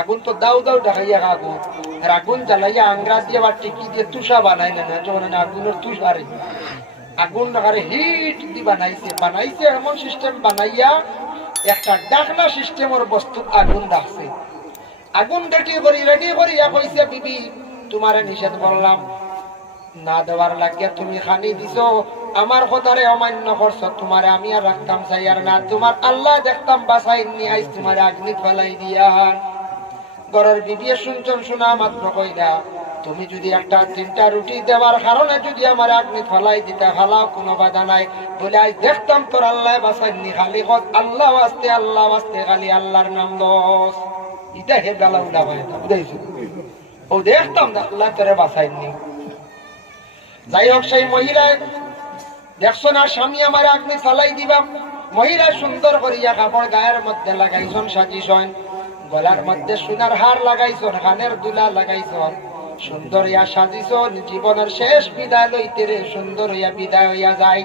আগুন তো দাউ দাউ ঢাকাইয়া আগুন, আর আগুন জ্বালাইয়া আংরা দিয়ে বা টিকি দিয়ে তুষা বানাই না, যখন আগুনের তুষারে আগুন ঢাকারে হিট দি বানাইছে এমন সিস্টেম বানাইয়া একটা ডাকনা সিস্টেমের বস্তু আগুন ডাকছে। আগুন রেডি করিয়া কইছে বিবি তোমারে নিষেধ করলাম না দেওয়ার লাগিয়া, তুমি খানি দিছো, আমার কথারে অমান্য করছো, তোমারে আমি আর রাখতাম চাই আর না, তোমার আল্লাহ দেখতাম বাসাইনি, আইস তোমারে আগ্নি ফেলাই দিয়া। ঘরের বিবি শুনছেন, শোনা মাত্র কইলা তুমি যদি একটা 3টা রুটি দেওয়ার কারণে যদি আমার আগ্নি ফেলাই দিতে ফালাও, কোনো বাধা নাই, বলে আজ দেখতাম তোর আল্লাহ বাসাইনি, খালি আল্লাহ আসতে খালি আল্লাহর নাম দোষ, এটা হে বেলা উল্লা ভাই বুঝাইছো, ও দেখতাম না আল্লাহ তোরে বাসাইনি। যাই হোক, সেই মহিলা দেখছো না স্বামী আমার আগ্নি ফালাই দিবা, মহিলা সুন্দর করিয়া কাপড় গায়ের মধ্যে লাগাইছন, সাজিছন, গলার মধ্যে সোনার হার লাগাইছন, কানের দুলা লাগাইছন, সুন্দর ইয়া সাজিছন, জীবনের শেষ বিদায় লইতে রে সুন্দর হইয়া বিদায় হইয়া যায়।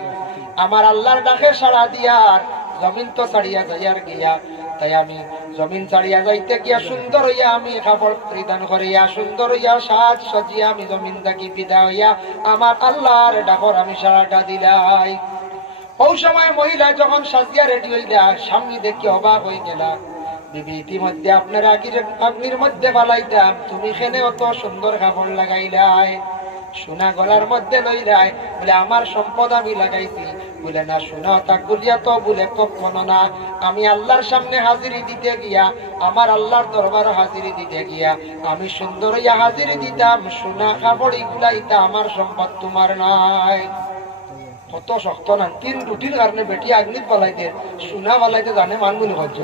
আমার আল্লাহর ডাকে সাড়া দিয়ার জমিন তো ছাড়িয়া যাইয়ার গিয়া, তাই আমি জমিন ছাড়িয়া যাইতে গিয়া সুন্দর হইয়া আমি কাপড় পরিধান করিয়া সুন্দর হইয়া সাজ সজিয়া আমি জমিন থাকি বিদায় হইয়া আমার আল্লাহর ডাকর আমি সারাটা দিলাই। ওই সময় মহিলা যখন সাজিয়া রেডি হইলা, স্বামী দেখি অবাক হয়ে গেলা, বিবি ইতিমধ্যে আপনার আগ্নির মধ্যে ফালাইতাম, তুমি এখানে অত সুন্দর কাপড় লাগাইলাই, সোনা গলার মধ্যে লইলাই, বলে আমার সম্পদ আমি লাগাইছি, বলে না সোনা তাক বলিয়া তো বলে কখনো না, আমি আল্লাহর সামনে হাজিরি দিতে গিয়া, আমার আল্লাহর দরবার হাজিরি দিতে গিয়া আমি সুন্দর হইয়া হাজিরি দিতাম, সোনা কাপড় এগুলা ইতা আমার সম্পদ, তোমার নাই। কত শক্ত না, 3 রুটির কারণে বেটি আগ্নিত পালাইতে, সোনা পালাইতে জানে মানগুলি হচ্ছ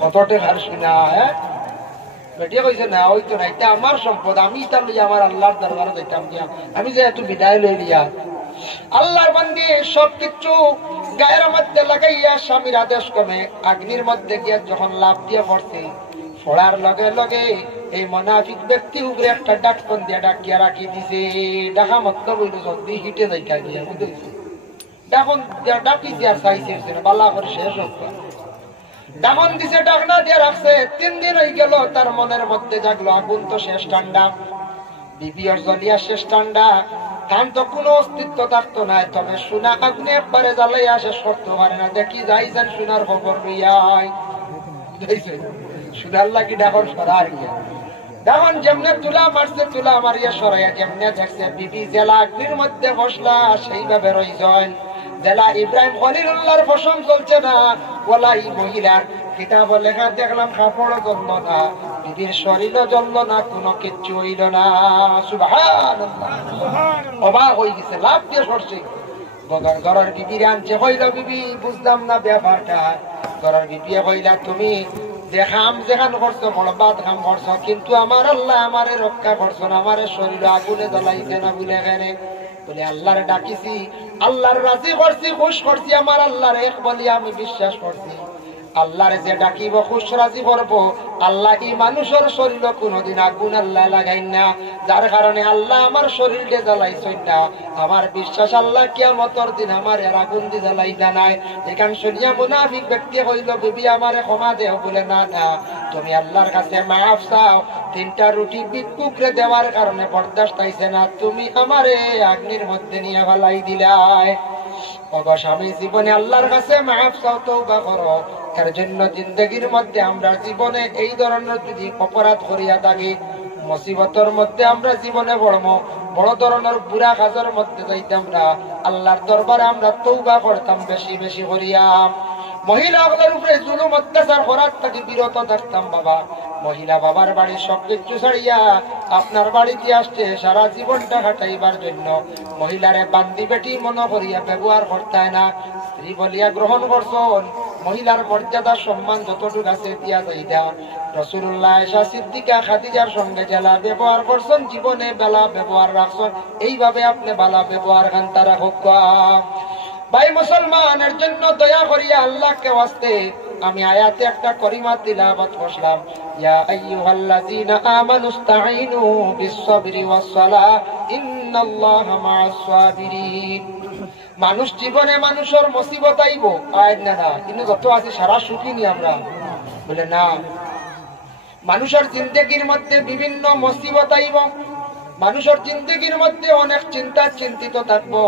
কত টাকার সোনা। বেটিয়া কইছে না ওই তো না, এটা আমার সম্পদ, আমি এটা লইয়া আমার আল্লাহর দরবারে যাইতাম গিয়া, আমি যে একটু বিদায় লই লিয়া। আল্লাহর বান্দি সবকিছু গায়ের মধ্যে লাগাইয়া স্বামীর আদেশ কমে আগ্নির মধ্যে গিয়া যখন লাভ দিয়ে পড়ছে, পড়ার লগে লগে এই মুনাফিক ব্যক্তি উপরে একটা ডাকপন দিয়া ডাকিয়া রাখি দিছে। ডাকা মতলব হইল জলদি হিটে যাইতা গিয়া, বুঝেছি, ডাকন ডাকিছে আর চাইছে বালা করে শেষ হচ্ছে, ডাকন দিছে ডাকনা দিয়ে রাখছে। 3 দিন হয়ে গেল, তার মনের মধ্যে জাগলো আগুন তো শেষ ঠান্ডা, বিবি আর জ্বলিয়া শেষ ঠান্ডা, ধান তো কোনো অস্তিত্ব থাকতো না, তবে সোনা আগুনে একবারে জ্বালাইয়া শেষ করতে পারে না, দেখি যাই যান সোনার খবর লইয়াই, সোনার লাগি ডাকন সরার গিয়া, ডাকন যেমনে তুলা মারছে, তুলা মারিয়া সরাইয়া যেমনে দেখছে বিবি জেলা আগ্নির মধ্যে বসলা, সেইভাবে রইছেন। জেলা ইব্রাহিম খলিলুল্লাহর ফসম চলছে না, বলা এই মহিলার কিতাব লেখা দেখলাম কাপড় জ্বলল না, বিবির শরীরও জ্বলল না, কোনো কিচ্ছু হইল না। সুবহানাল্লাহ, অবাক হয়ে গেছে, লাভ দিয়ে সরছে। ঘরের বিবির আনছে, হইল বিবি বুঝলাম না ব্যাপারটা। ঘরের বিবি হইলা তুমি দেখাম যেখান করছো বড়বাদ কাম করছো, কিন্তু আমার আল্লাহ আমারে রক্ষা করছো না, আমার শরীর আগুনে জ্বালাইছে না বলে গেলে, বলে আল্লাহর ডাকিছি, আল্লাহর রাজি করছি, খুশ করছি, আমার আল্লাহর এক বলি আমি বিশ্বাস করছি, আল্লাহরে যে ডাকিব খুশ রাজি করবো, আল্লাহ এই মানুষের শরীর কোনদিন আগুন আল্লাহ লাগাই না, যার কারণে আল্লাহ আমার শরীরকে জ্বালাইছেন না, আমার বিশ্বাস আল্লাহ কিয়ামতের দিন আমার এর আগুন দিয়ে জ্বালাই না নাই। এখান শুনিয়া মুনাফিক ব্যক্তি হইল বিবি আমারে ক্ষমা দেও, বলে না না, তুমি আল্লাহর কাছে মাফ চাও, 3টা রুটি বিকুকরে দেওয়ার কারণে বরদাস্ত হইছে না, তুমি আমারে আগ্নির মধ্যে নিয়ে ফেলাই দিলাই। ওগো স্বামী, জীবনে আল্লাহর কাছে মাফ চাও, তওবা করো, এর জন্য জিন্দগির মধ্যে আমরা জীবনে এই ধরনের যদি অপরাধ করিয়া থাকি, মুসিবতের মধ্যে আমরা জীবনে বড় ধরনের বুড়া কাজের মধ্যে যাইতাম না, আল্লাহর দরবারে আমরা তওবা করতাম বেশি বেশি করিয়া। মহিলাগুলোর উপরে জুলুম অত্যাচার করার থেকে বিরত থাকতাম বাবা। মহিলা বাবার বাড়ির সবকিছু ছাড়িয়া আপনার বাড়িতে আসছে সারা জীবনটা কাটাইবার জন্য, মহিলারে বান্দি বেটি মনে করিয়া ব্যবহার করতে না, স্ত্রী বলিয়া গ্রহণ করছেন। মহিলার মর্যাদা সম্মান যতটুকু আছে দিয়া যাইতা। রাসূলুল্লাহ আয়েশা সিদ্দিকা খাদিজার সঙ্গে যারা ব্যবহার করছেন, জীবনে বেলা ব্যবহার রাখছেন, এইভাবে আপনি বালা ব্যবহার খান্তা রাখুক। ভাই মুসলমানের জন্য দয়া করিয়া আল্লাহকে ওয়াস্তে আমি আয়াতে একটা করিমা তিলাওয়াত করলাম, ইয়া আইয়ুহাল্লাযীনা আমানুস্তাঈনু বিস-সাবরি ওয়াস-সালাহ ইন্নাল্লাহা মা'আস-সাবিরিন। মানুষ জীবনে মানুষের মুসিবত আইব, আয় না না, কিন্তু যত আছে সারা সুখী নি আমরা, বলে না, মানুষের জিন্দগির মধ্যে বিভিন্ন মুসিবত আইব, মানুষের জিন্দগির মধ্যে অনেক চিন্তিত থাকবো।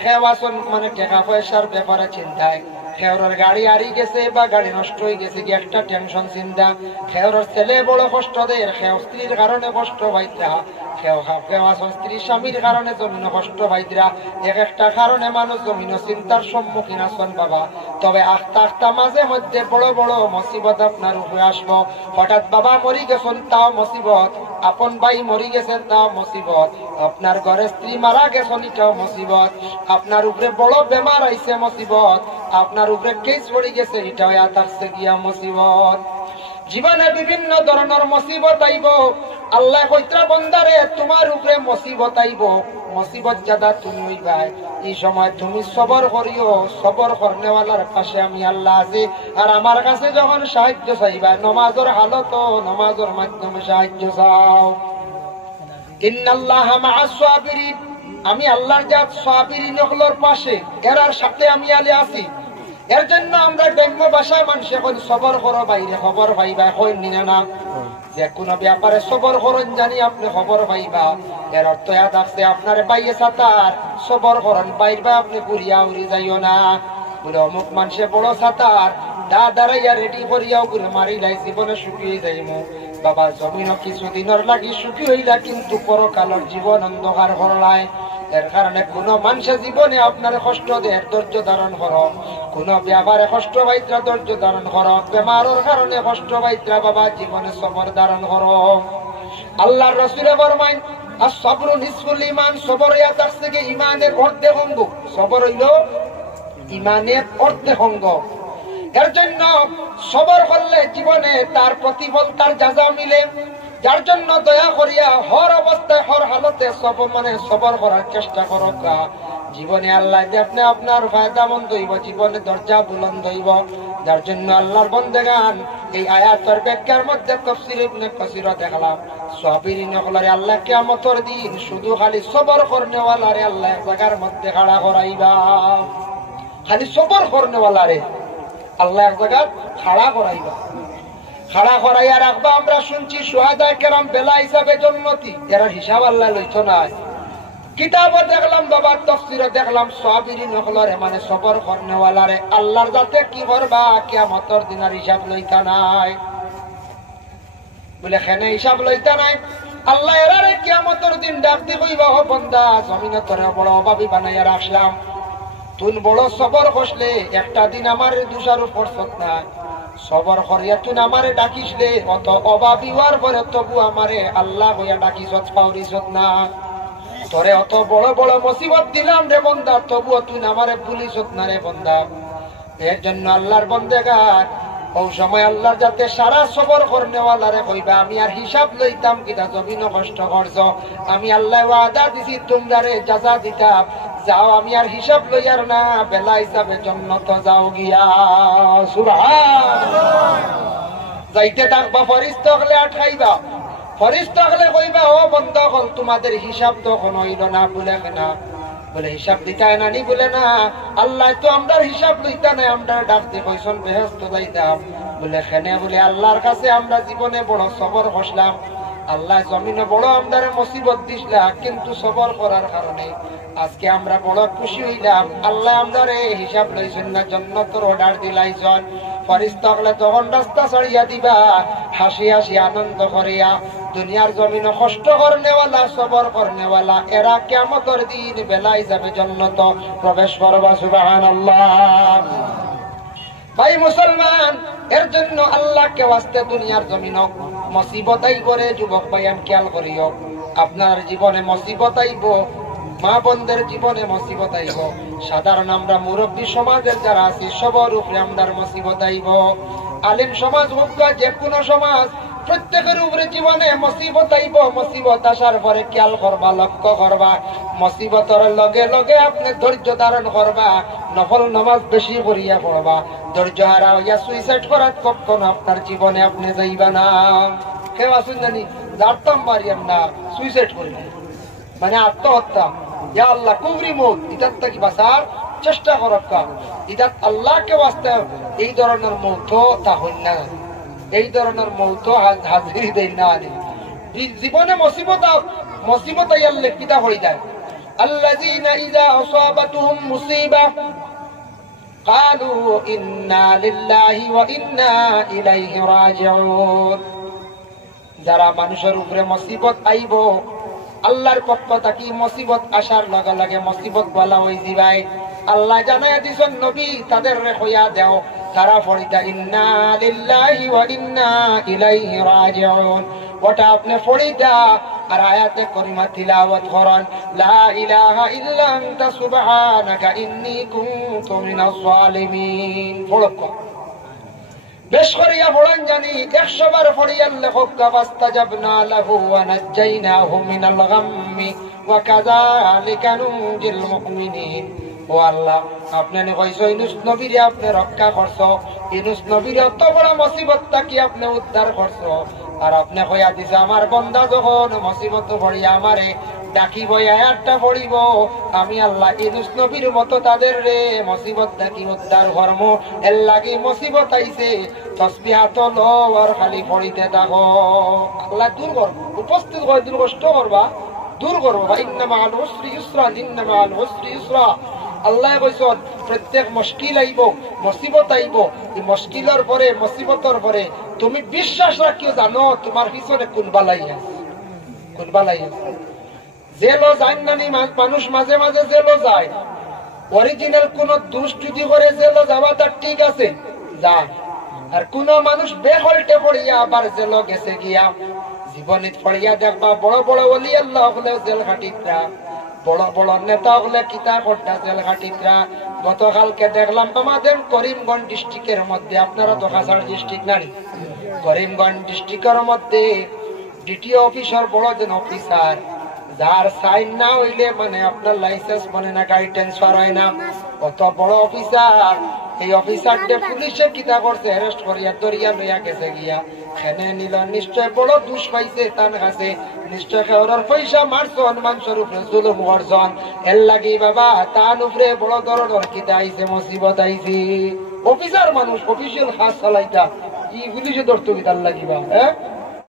খেওয়াসন মানে টাকা পয়সার ব্যাপারে চিন্তায়, খেওরের গাড়ি হারিয়ে গেছে বা গাড়ি নষ্ট হয়ে গেছে কি একটা টেনশন চিন্তা, খেওরের ছেলে বড় কষ্ট দেয়, খেও স্ত্রীর কারণে কষ্ট পাইতরা, খেওয়াসন স্ত্রীর স্বামীর কারণে জমিন কষ্ট পাইতরা, এক একটা কারণে মানুষ জমিন চিন্তার সম্মুখীন আছেন বাবা। তবে আস্তে আস্তে মাঝে মধ্যে বড় বড় মুসিবত আপনার উপরে আসবো। হঠাৎ বাবা মরি গেছেন তাও মুসিবত, আপন ভাই মরি গেছেন তাও মুসিবত, আপনার ঘরে স্ত্রী মারা গেছেন এটাও মুসিবত, আপনার উপরে বড় বেমার আইছে মুসিবত, আপনার উপরে কেস পড়ে গেছে এটাও থাকছে গিয়া মুসিবত। জীবনে বিভিন্ন ধরনের মুসিবত আইব। আল্লাহ কইত্রা বন্দারে তোমার উপরে মুসিবত আইব, মুসিবত জাদা তুমি হইবাই, এই সময় তুমি সবর করিও। সবর করনেওয়ালার পাশে আমি আল্লাহ আছি। আর আমার কাছে যখন সাহায্য চাইবা, নমাজের হালত নমাজের মাধ্যমে সাহায্য চাও। ইন্নাল্লাহা মা'আস সাবিরিন, আমি আল্লাহর জাত সাবিরিন হলোর পাশে, এরার সাথে আমি আছি। এর জন্য আমরা গ্রাম্য ভাষায় মানুষ এখন সবর করো বাইরে খবর পাইবা কই নিনা না, যে কোনো ব্যাপারে সবর করুন জানি আপনি খবর পাইবা। এর অর্থ আছে আপনার বাইয়ে সাতার সবর করুন, বাইরবা আপনি ঘুরিয়া উড়ি যাইও না। বলে অমুক মানুষে বড় সাতার দাঁড়াইয়া রেডি করিয়াও ঘুরে মারি লাই জীবনে শুকিয়ে যাইমু। বাবা জমিন কিছুদিনের লাগি সুখী হইলা, কিন্তু পরকালের জীবন অন্ধকার হরলায়। এর কারণে কোন মানুষের জীবনে আপনার কষ্ট দেয় ধৈর্য ধারণ করো, কোন ব্যাপারে কষ্ট পাইত্রা ধৈর্য ধারণ করো, বেমারের কারণে কষ্ট পাইত্রা বাবা জীবনে সবর ধারণ করো। আল্লাহর রাসূল ফরমায় as-sabru nisful iman, সবর ইয়াত থেকে ঈমানের অর্ধেক অঙ্গ। সবর হইল ঈমানের অর্ধেক অঙ্গ। এর জন্য সবর করলে জীবনে তার প্রতিফল তার যাজা মিলে। যার জন্য দয়া করিয়া হর অবস্থায় হর হালতে সবর করার চেষ্টা করো। জীবনে আল্লাহ আপনি আপনার ফায়দামন্দ হইব, জীবনে দরজা বুলন্দ হইব। যার জন্য আল্লাহর বন্দেগান এই আয়াতের ব্যাখ্যার মধ্যে তাফসীর ইবনে কাসির দেখলাম, সাবিরিন হলারে আল্লাহ কিয়ামতের দিন শুধু খালি সবর করনেওয়ালারে আল্লাহ এক জায়গার মধ্যে খাড়া করাইবা। খালি সবর করনেওয়ালারে আল্লাহ এক জায়গায় খাড়া করাইবা, খাড়া করাইয়া রাখবা। আমরা শুনছি সুহাদা কেরাম বেলা হিসাবে জন্মতি, এরা হিসাব আল্লাহ লইতো না। কিতাবও দেখলাম বাবা, তাফসীরে দেখলাম সাবিরিন হলরে মানে সবর করনেওয়ালারে আল্লাহর যাতে কি করবা কিয়ামতের দিনের হিসাব লইতা নাই। বলে কেন হিসাব লইতা নাই? আল্লাহ এরারে কিয়ামতের দিন ডাক দি কইবা, ও বান্দা জমিনে তোরে বড় অভাবী বানাইয়া রাখলাম, তুই বড় সবর করলে একটা দিন আমার দুষার উপর সত না। সবর করিয়া তুই আমারে ডাকিসলে অত অভাবী হওয়ার পরে তবু আমারে আল্লাহ হইয়া ডাকিস পাউরিসত না। তোরে অত বড় বড় মুসিবত দিলাম রে বন্দা, তবুও তুই আমারে পুলিশত না রে বন্দা। এর জন্য আল্লাহর বন্দেগান ওই সময় আল্লাহর যাতে সারা সবর করনেওয়ালারে কইবা, আমি আর হিসাব লইতাম কিনা জমিন কষ্ট করছ, আমি আল্লাহ ওয়াদা দিছি তোমরারে যাজা দিতাম, যাও আমি আর হিসাব লইয়ার না, বেলা হিসাবে জন্নত যাও গিয়া। সুবহানাল্লাহ। যাইতে থাকবা, ফরিস্তা হলে আটকাইবা, ফরিস্তা হলে কইবা, ও বন্ধ হল তোমাদের হিসাব তখন হইল না। বলে না, বলে হিসাব দিতাই না নি? বলে না, আল্লাহ তো আমরার হিসাব লইতা নাই, আমরা ডাকতে কইসন বেহেশত যাইতাম। বলে খেনে? বলে আল্লাহর কাছে আমরা জীবনে বড় সবর বসলাম, আল্লাহ জমিনে বড় আমদারে মুসিবত দিসলা, কিন্তু সবর করার কারণে আজকে আমরা বড় খুশি হইলাম। আল্লাহ আমদারে হিসাব লইছেন না, জান্নাতের অর্ডার দিলাইছেন। ফেরেশতা হলে তখন রাস্তা ছাড়িয়া দিবা, হাসি হাসি আনন্দ করিয়া। দুনিয়ার জমিনে কষ্ট করনেওয়ালা সবর করনেওয়ালা এরা কিয়ামতের দিন বেলা হিসাবে জান্নাত প্রবেশ করবা। সুবহানাল্লাহ। ভাই মুসলমান, এর জন্য আল্লাহকে ওয়াস্তে দুনিয়ার জমিন মুসিবত আইব রে যুবক ভাইয়ান, খেয়াল করিও। আপনার জীবনে মুসিবত আইব, মা বোনদের জীবনে মুসিবত আইব, সাধারণ আমরা মুরব্বী সমাজের যারা আছি সবার উপরে আমরার মুসিবত আইব। আলিম সমাজ হোক যে কোনো সমাজ, প্রত্যেকের উপরে জীবনে মুসিবত আইব। মুসিবত আসার পরে খেয়াল করবা, লক্ষ্য করবা, মুসিবতের লগে লগে আপনি ধৈর্য ধারণ করবা, নফল নামাজ বেশি করিয়া পড়বা। ধৈর্য হারা হইয়া সুইসাইড করার কখনো আপনার জীবনে আপনি যাইবা না। কেউ আসুন জানি জানতাম পারি আমরা সুইসাইড করি, মানে আত্মহত্যা, ইয়া আল্লাহ কুফরি মত, ইতার থেকে বাঁচার চেষ্টা করক্কা। ইতার আল্লাহকে বাঁচতে এই ধরনের মত তা হইল না। এই ধরনের মৌত হাজির দেই না আনি জীবনে মুসিবত আইলে কিতা হই যায় আল্লাযীনা ইযা আসাবাতুহুম মুসিবা قالوا إنا لله وإنا إليه راجعون যারা মানুষের উপরে মুসিবত আইব আল্লাহর পক্ষ থেকে মুসিবত আসার লগে লগে মুসিবত বলা হই যাবে আল্লাহ জানায় দিছেন নবী তাদের রে হইয়া দাও তারা পড়িতা ইন্না লিল্লাহি ওয়া ইন্না ইলাইহি রাজিউন ওটা আপনি পড়িতা আর আয়াতে কারিমা তিলাওয়াত করেন লা ইলাহা ইল্লা আনতা সুবহানাকা ইন্নী কুনতু মিনাজ জালিমিন পড়ক বেশ করিয়া পড়েন জানি 100 বার পড়িয়া লেখক ফাস্তাজাবনা লাহু ওয়া নাজাইনাহু মিনাল গাম্মি ওয়া কাযালিকা নুনজিল মুমিনিন ও আল্লাহ আপনি কইছো ইউনূস নবীরে আপনি রক্ষা করছো ইউনূস নবীরে এত বড় মুসিবত থেকে আপনি উদ্ধার করছো আর আপনি কইয়া দিছে আমার বান্দা যখন মুসিবত পড়িয়া আমারে ডাকিব আয়াতটা পড়িব আমি আল্লাহ ইউনূস নবীর মতো তাদের রে মুসিবত থেকে উদ্ধার করব এর লাগি মুসিবত আইছে তাসবিহাত লো আর খালি পড়িতে থাকো আল্লাহ দূর করব উপস্থিত হয় দূর কষ্ট করবা দূর করব ইন্না মাআল উসরি ইসরা ইন্না মাআল উসরি ইসরা আল্লাহ কইছেন প্রত্যেক মুশকিল আইব মুসিবত আইব এই মুশকিলের পরে মুসিবতের পরে তুমি বিশ্বাস রাখিও জানো তোমার পিছনে কোন বালাই আছে জেলও যায় না মানুষ মাঝে মাঝে জেলও যায় অরিজিনাল কোন দুষ্কৃতি করে জেলও যাওয়া তার ঠিক আছে যায় আর কোন মানুষ বেহলটে পড়িয়া আবার জেলও গেছে গিয়া জীবনে পড়িয়া দেখবা বড় বড় ওলি আল্লাহ হলে জেল খাটিকরা বড় বড় নেতা হলে কিতা করতে জেল খাটিকরা গতকালকে দেখলাম আমাদের করিমগঞ্জ ডিস্ট্রিক্টের মধ্যে আপনারা তো কাছাড় ডিস্ট্রিক্ট নানি করিমগঞ্জ ডিস্ট্রিক্টের মধ্যে ডিটিও অফিসার বড় যেন অফিসার যার সাইন না হইলে মানে আপনার লাইসেন্স মানে না গাড়ি ট্রান্সফার হয় না কত বড় অফিসার এই অফিসারদের পুলিশে কিতা করছে অ্যারেস্ট করিয়া দরিয়া লইয়া গেছে গিয়া খেনে নিল নিশ্চয় বড় দুষ পাইছে তার কাছে নিশ্চয় ওর পয়সা মারছন মানুষের উপরে জুলুম করছন এর লাগি বাবা তার উপরে বড় ধরনের কিতা আইছে মুসিবত আইছে অফিসার মানুষ অফিসিয়াল খাস চালাইতা ই পুলিশে ধরতো কি তার লাগিবা হ্যাঁ